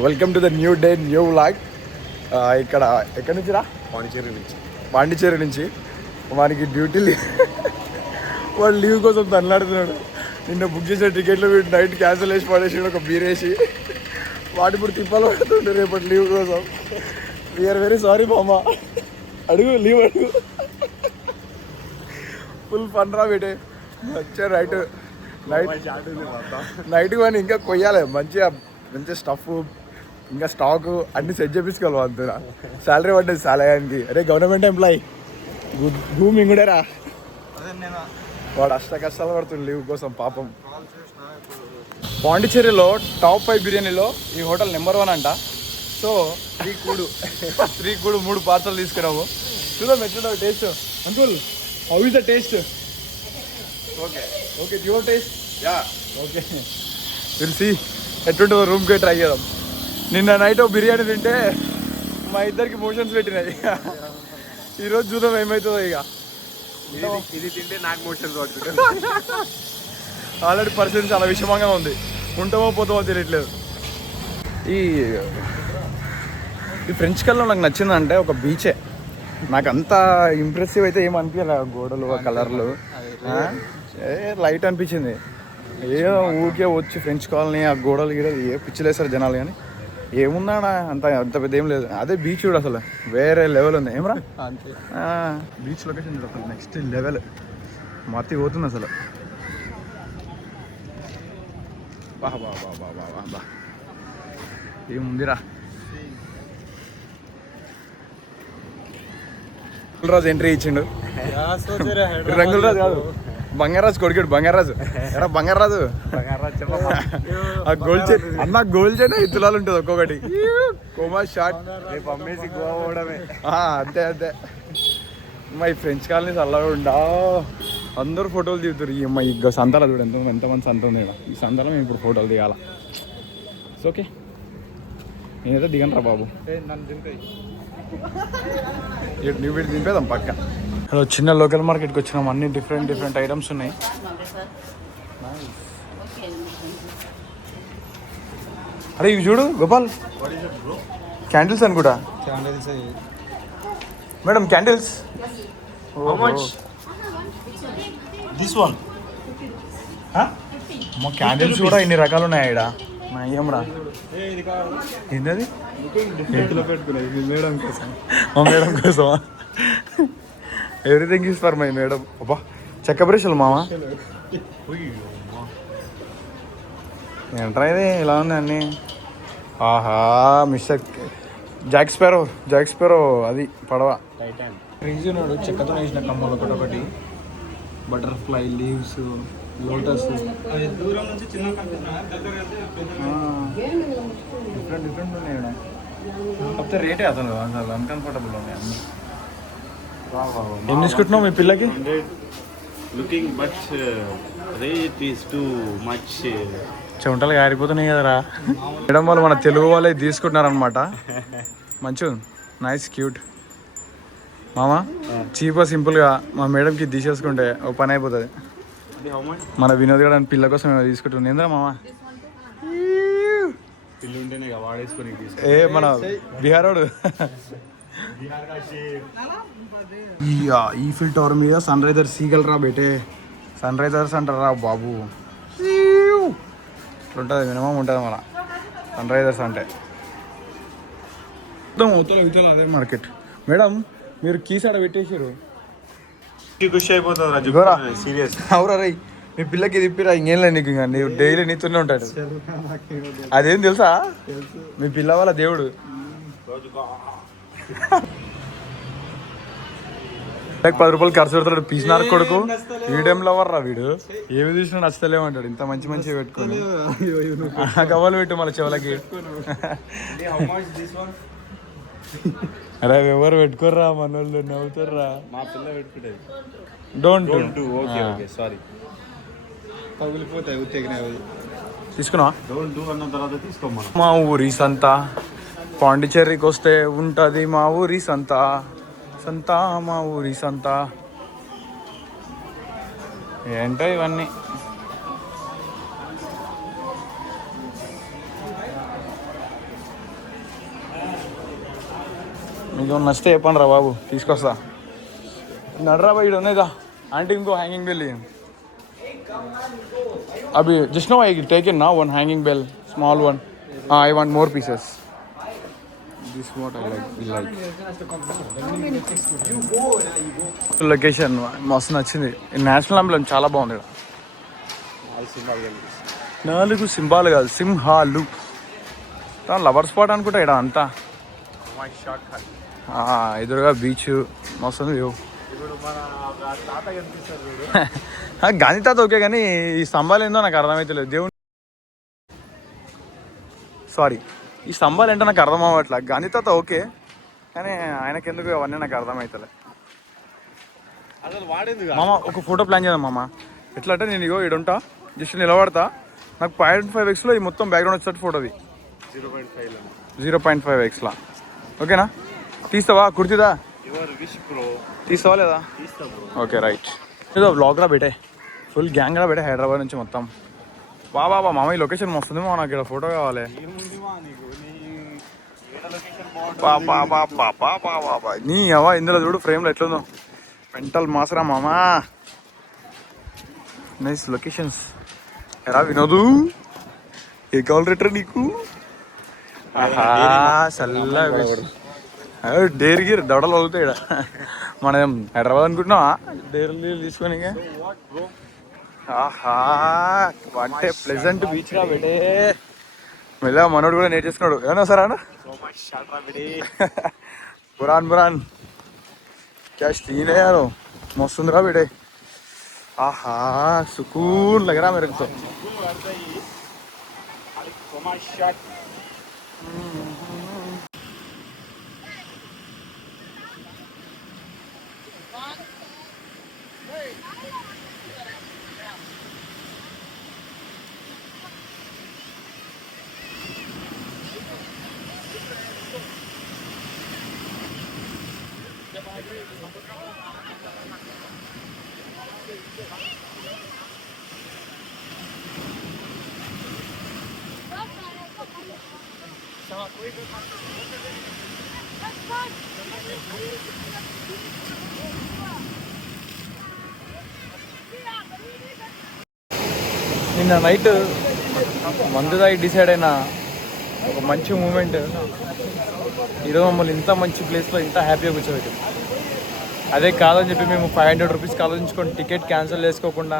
Welcome to the new day new vlog. ఇక్కడ ఎక్కడి నుంచి రా? పాండిచేరి నుంచి. వానికి డ్యూటీ వాడు లీవ్ కోసం తనలాడుతున్నాడు. నిన్న బుక్ చేసిన టికెట్లు వీడు నైట్ క్యాన్సిల్ చేసి పడేసి ఒక బీరేసి వాటి ఇప్పుడు తిప్పాలు పడుతుండే రేపటి లీవ్ కోసం. వీఆర్ వెరీ సారీ మామ. అడుగు లీవ్ అడుగు. ఫుల్ ఫన్ రా బేటే. వచ్చా నైట్ కానీ ఇంకా కొయ్యాలి మంచిగా స్టఫ్ ఇంకా స్టాక్ అన్ని సెట్ చేపించుకోవాలి అంతేనా. శాలరీ పడ్డది సాలయానికి. అరే గవర్నమెంట్ ఎంప్లాయీ భూమి కూడా రా. వాడు కష్టాలు పడుతుంది లీవ్ కోసం పాపం. పాండిచేరిలో టాప్ 5 బిర్యానీలో ఈ హోటల్ నెంబర్ 1 అంట. సో 3 కూడు 3 పార్సల్ తీసుకున్నాము. చూద్దాం ఎట్లుంటావు taste. Uncle how is the taste? Okay your taste okay will see ఎట్లుంటుందో. రూమ్కి ట్రై చేద్దాం. నిన్న నైట్ బిర్యానీ తింటే మా ఇద్దరికి మోషన్స్ పెట్టినాయి. ఈరోజు చూద్దాం ఏమవుతుందో. ఇక ఇది తింటే నాకు మోషన్స్ పడుతుంది. ఆల్రెడీ పరిస్థితి చాలా విషమంగా ఉంది. ఉంటామో పోతామో తెలియట్లేదు. ఈ ఫ్రెంచ్ కలర్ నాకు నచ్చిందంటే ఒక బీచే. నాకు అంత ఇంప్రెసివ్ అయితే ఏం అనిపించలే. గోడలు కలర్లు లైట్ అనిపించింది. ఏదో ఊరికే వచ్చి ఫ్రెంచ్ కాలనీ ఆ గోడలు గిడలు ఏ పిచ్చిలేస్తారు జనాలు. కానీ ఏముందా అంత పెద్ద ఏం లేదు. అదే బీచ్ చూడు అసలు వేరే లెవెల్ ఉంది. ఏమరా బీచ్ లొకేషన్ చూడు అసలు నెక్స్ట్ లెవెల్. మత్తి పోతుంది అసలు. బా బా బా బా బా బా ఏముందిరా. రాజు ఎంట్రీ ఇచ్చిండు. రంగులరాజు కాదు బంగారాజు కొడుకుడు. బంగారాజు ఎరా బంగారాజు. గోల్డ్ చైన్ అన్న గోల్డ్ చైన్ ఇతులాలు ఉంటుంది ఒక్కొక్కటి. కోమా షార్ట్ రేపు అమ్మేసి గోవా పోవడమే. అంతే మా ఈ ఫ్రెంచ్ కాలనీస్ అలా ఉండా అందరూ ఫోటోలు దిగుతారు. ఈ మా ఈ సంతాల చూడు ఎంతమంది సంత ఉంది. ఈ సంతాలో మేము ఇప్పుడు ఫోటోలు దిగాల. It's okay. నేనైతే దిగను రా బాబు. నువ్వు వీటి దింపేదాం పక్క. హలో చిన్న లోకల్ మార్కెట్కి వచ్చినాం. అన్ని డిఫరెంట్ ఐటమ్స్ ఉన్నాయి. అరే ఇవి చూడు గోపాల్ క్యాండిల్స్ అని కూడా. మేడం క్యాండిల్స్ మా క్యాండిల్స్ కూడా ఇన్ని రకాలు ఉన్నాయి ఇక్కడ. ఏం రా ఏంటది? మేడం కోసం. మా మేడం కోసమా? Everything is for my madam. అబ్బా చెక్క బ్రష్లు మామ. ఏంట్రా ఇది ఇలా ఉంది అన్నీ. ఆహా మిస్టర్ జాక్ స్పారో అది పడవ. ఫ్రిడ్జ్ ఉన్నాడు చెక్కతో వేసిన కమ్మలు ఒకటి. బటర్ఫ్లై లీవ్స్ లోటస్ దూరం నుంచి చిన్న డిఫరెంట్ ఉన్నాయి ఇక్కడ. కాకపోతే రేటే అసలు అన్కంఫర్టబుల్ ఉన్నాయి అన్నీ. ఏం తీసుకుంటున్నావు మీ పిల్లకి? Looking but rate is too much. చెమటలు గారిపోతున్నాయి కదరా. మేడం వాళ్ళు మన తెలుగు వాళ్ళే తీసుకుంటున్నారనమాట. మంచిగా నైస్ క్యూట్ మామ. చీప్గా సింపుల్గా మా మేడంకి తీసేసుకుంటే ఒక పని అయిపోతుంది. మన వినోద్ గడ పిల్ల కోసం ఏమో తీసుకుంటుంది. ఏంద్రా మామ పిల్లి ఉంటేనే వాడేసుకొని మన బీహార్ వాడు. ఈఫిల్ టవర్ మీద సన్ రైజర్స్ సీగల్ రా బేటే. సన్ రైజర్స్ అంటారా బాబు. ఉంటుంది మినిమం ఉంటుంది మన సన్ రైజర్స్ అంటే. మొత్తం అదే మార్కెట్. మేడం మీరు కీస్ ఆడ పెట్టేసారు. ఖుషి అయిపోతుంది సీరియస్. అవురా రై మీ పిల్లకి తిప్పిరా ఇంకేం లేదు నీకు. ఇంకా నీవు డైలీ నీతోనే ఉంటాడు. అదేం తెలుసా మీ పిల్ల వాళ్ళ దేవుడు. లైక్ 10 రూపాయలు ఖర్చు పెడతాడు పీసినారు కొడుకు. వీడేం లవర్ రా వీడు. ఏమి చూసినా నచ్చలేమంటాడు. ఇంత మంచి పెట్టుకొని కవ్వలు పెట్టు మళ్ళీ చెవులకి. అరే ఎవరు పెట్టుకోర్రా మన వాళ్ళు నవ్వుతారా. మా పిల్ల పెట్టుకుంటది. Don't sorry పగిలిపోతాయి. తీసుకున్నా డోంట్ డూ అన్న తర్వాత తీసుకోమా. మా ఊరి సంత పాండిచేరికి వస్తే ఉంటుంది. మా ఊరి సంత మా ఊరి సంత. ఏంటో ఇవన్నీ. మీకు నచ్చితే చెప్పండి రా బాబు, తీసుకొస్తా. నడరా బాబు, ఇక్కడ ఉన్నాయిదా ఆంటీ, ఇంకో హ్యాంగింగ్ బెల్. అవి just no I take in నా one hanging bell, small one. I want more pieces. This what I like. Location మస్తు నచ్చింది. నేషనల్ అంబులెన్స్ చాలా బాగుంది ఇక్కడ. 4 సింహాలు కాదు, సింహాలు. లవర్ స్పాట్ అనుకుంటా ఇక్కడ అంతా. ఎదురుగా బీచ్ మస్తు వ్యూ. గాంధీ తాత ఓకే, కానీ ఈ స్తంభాలు ఏందో నాకు అర్థమవుతలేదు. దేవుని సారీ, ఈ స్తంభాలు ఏంటో నాకు అర్థం అవ్వట్లే. గాంధీ తాత ఓకే, కానీ ఆయనకెందుకు అవన్నీ నాకు అర్థమవుతలే. మామ ఒక ఫోటో ప్లాన్ చేద్దాం మామ. ఎట్లా అంటే నేను ఇగో ఈడుంటా, జస్ట్ నిలబడతా, నాకు 0.5x ఈ మొత్తం బ్యాక్గ్రౌండ్ వచ్చేటట్టు ఫోటోది. 0.5x ఓకేనా? తీస్తావా? కుర్తిదా తీస్తావా లేదా? Okay right. ఏదో బ్లాగ్లో పెట్టే, ఫుల్ గ్యాంగ్లో పెట్టే, హైదరాబాద్ నుంచి మొత్తం. బాబా మామ ఈ లొకేషన్ వస్తుంది మా, నాకు ఇక్కడ ఫోటో కావాలి. బాబా నీ అవా ఇందులో చూడు ఫ్రేమ్లో ఎట్లుందో, మెంటల్ మాసరా మామా. Nice locations. ఎరా వినోదు, ఏ కావాలి రేటర్ నీకు? చల్ల డేర్ గిర్ దవడలు అవుతాయి ఇక్కడ. మనం హైదరాబాద్ అనుకుంటున్నావా డేర్లు తీసుకొని? ఆహా అంటే ప్లెజెంట్ బీచ్ రా బెడే. మెల్లగా మనోడు కూడా నేర్చేసుకున్నాడు. ఏమన్నా సరే అన్న బురాన్ క్యాష్ తీనే యారో మస్తుందిరా బేటే. ఆహా సుకూన్ లగరా మేరకు తో. నిన్న నైట్ మందు తాగి డిసైడ్ అయిన ఒక మంచి మూమెంట్ ఈరోజు మమ్మల్ని ఇంత మంచి ప్లేస్లో ఇంత హ్యాపీగా కూర్చోబెట్టింది. అదే కాదని చెప్పి మేము 500 రూపీస్ ఆలోచించుకొని టికెట్ క్యాన్సిల్ చేసుకోకుండా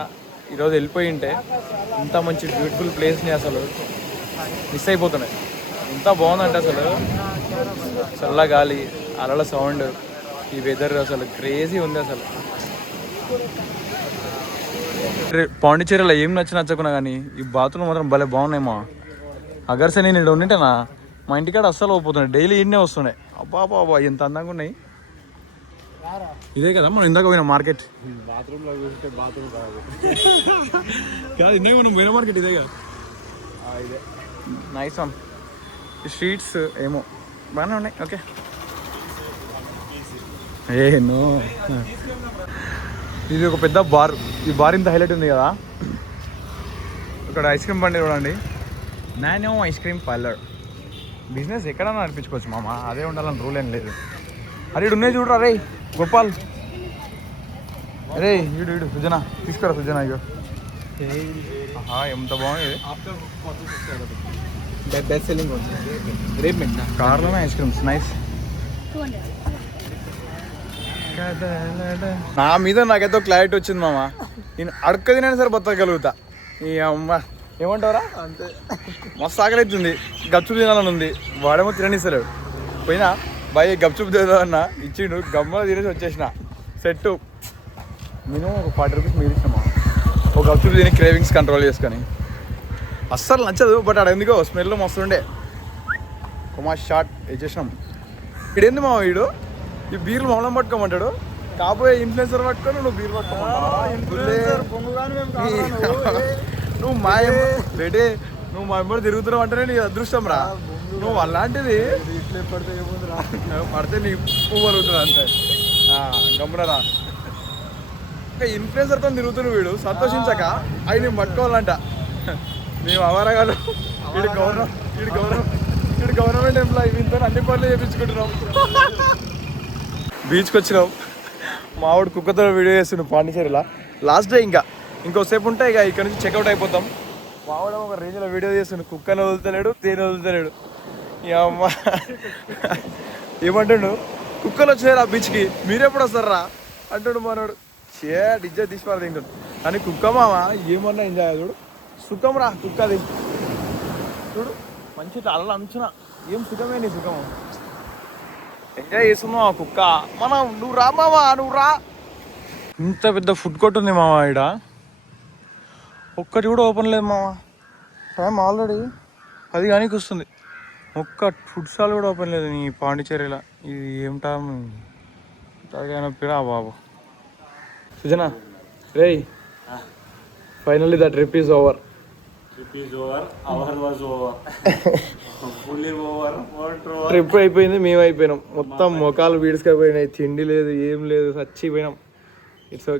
ఈరోజు వెళ్ళిపోయి ఉంటే ఇంత మంచి బ్యూటిఫుల్ ప్లేస్ని అసలు మిస్ అయిపోతున్నాయి. ఎంత బాగుందంటే అసలు చల్ల గాలి, అలల సౌండ్, ఈ వెదర్ అసలు క్రేజీ ఉంది అసలు. పాండిచేరిలో ఏం నచ్చకున్నా కానీ ఈ బాత్రూమ్ మాత్రం భలే బాగున్నాయేమో. అగర్సే నేను ఇక్కడ ఉండింటేనా మా ఇంటికాడ అస్సలు పోతున్నాయి, డైలీ ఇన్నే వస్తున్నాయి. అబ్బా ఎంత అందంగా ఉన్నాయి. ఇదే కదా మనం ఇందాక పోయిన మార్కెట్. కాదు ఇందాక మనం పోయిన మార్కెట్ ఇదేగా. ఇదే నైస్ వన్. ఈ స్ట్రీట్స్ ఏమో బాగానే ఉన్నాయి. ఓకే నో, ఇది ఒక పెద్ద బార్. ఈ బార్ ఇంత హైలైట్ ఉంది కదా. ఇక్కడ ఐస్ క్రీమ్ బండి చూడండి, nano ice cream parlour. Business ఎక్కడన్నా నడిపించుకోవచ్చు మామ, అదే ఉండాలని రూల్ ఏం లేదు. అరే ఇడు ఉన్నాయి చూడరా. రే గోపాల్, అరే ఇడు సుజనా తీసుకురా. సుజనా ఇగో ఎంత బాగుంది. బెస్ట్ సెల్లింగ్ కార్లోనే ఐస్ క్రీమ్స్ నైస్. నా మీద నాకైతే క్లారిటీ వచ్చింది మామ. నేను అడక్క తినైనా సరే బతకగలుగుతా. ఈ అమ్మ ఏమంటారా, అంతే. మస్తు ఆకలి అవుతుంది, గప్చుప్ తినాలని ఉంది. వాడేమో తిననిస్తలేడు. పోయినా బాయ్ గప్చుప్ తినాలన్నా ఇచ్చిండు, గమ్మ తినేసి వచ్చేసిన. సెట్ మినిమం ఒక 40 రూపీస్ మీరు ఇచ్చినామా ఒక గప్చుప్ తిని క్రేవింగ్స్ కంట్రోల్ చేసుకొని. అస్సలు నచ్చదు, బట్ అక్కడ ఎందుకో స్మెల్ మస్తుండే. కుమార్ షార్ట్ వేసేసినాం. ఇడేంది మా వీడు ఈ బీర్లు మమ్మల్ని పట్టుకోమంటాడు. కాబోయే ఇన్ఫ్లుయెన్సర్ పట్టుకొని నువ్వు బీర్ పట్టుకోమంటావు. నువ్వు మా బేటే నువ్వు మా ఎంబడి తిరుగుతున్నావు అంటేనే నీ అదృష్టం రా. నువ్వు అలాంటిది పడితే నీ పువ్వు పరుగుతుంది అంతే. గమ్మునరా. ఇంకా ఇన్ఫ్లుయెన్సర్తో తిరుగుతున్నావు వీడు సంతోషించక అవి నేను పట్టుకోవాలంట. మేము అవరగాలు వీడి గౌరవం ఇక్కడ గవర్నమెంట్ ఎంప్లాయీ ఇంత అన్ని పనులు చేయించుకుంటున్నాం. బీచ్కి వచ్చినాం. మావాడు కుక్కతో వీడియో చేస్తున్నాం పాండిచేరిలో. లాస్ట్ డే ఇంకోసేపు ఉంటే ఇక ఇక్కడ నుంచి చెక్అవుట్ అయిపోతాం. మావాడు ఒక రేంజ్లో వీడియో చేస్తున్నాడు. కుక్కను వదులుతలేడు, తేనె వదులుతలేడు. ఇక అమ్మ ఏమంటాడు, కుక్కలు వచ్చారు ఆ బీచ్కి, మీరెప్పుడు వస్తారా అంటాడు మనోడు. డిజ్జా తీసి పడ తింటాడు. కానీ కుక్క మామ ఏమన్నా ఎంజాయ్ చూడు, సుఖం రా కుక్కది చూడు. మంచి అల్ల అంచున ఏం సుఖమే నీ సుఖము. ఎంజాయ్ చేస్తున్నావు ఆ కుక్క. మనం నువ్వు రా మావా, నువ్వు రా. ఇంత పెద్ద ఫుడ్ కోర్ట్ ఉంది మావా ఈడ, ఒక్కటి కూడా ఓపెన్ లేదు మావా. టైం ఆల్రెడీ 10 కానీకి వస్తుంది, ఒక్క ఫుడ్ స్టాల్ కూడా ఓపెన్ లేదు నీ పాండిచేరిలో. ఇది ఏం టైం తగినప్పుడా బాబు. సుజనా రేయ్, finally the trip is over. Trip అయిపోయింది, మేము అయిపోయినాం. మొత్తం మొఖాలు వీడ్చుకపోయినాయి, తిండి లేదు ఏం లేదు, చచ్చిపోయినాం. ఇట్స్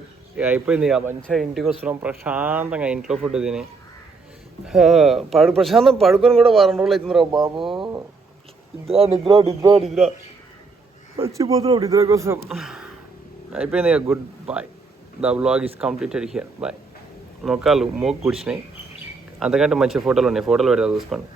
అయిపోయింది. ఇక మంచిగా ఇంటికి వస్తున్నాం ప్రశాంతంగా, ఇంట్లో ఫుడ్ తిని ప్రశాంతం పడుకొని కూడా 2 రోజులు అవుతుంది రా బాబు. నిద్ర చచ్చిపోతున్నాం నిద్ర కోసం. అయిపోయింది ఇక, good bye. The vlog is completed here. Bye. మొక్కలు మోకు కూర్చున్నాయి, అంతకంటే మంచి ఫోటోలు ఉన్నాయి, ఫోటోలు పెడతా చూసుకోండి.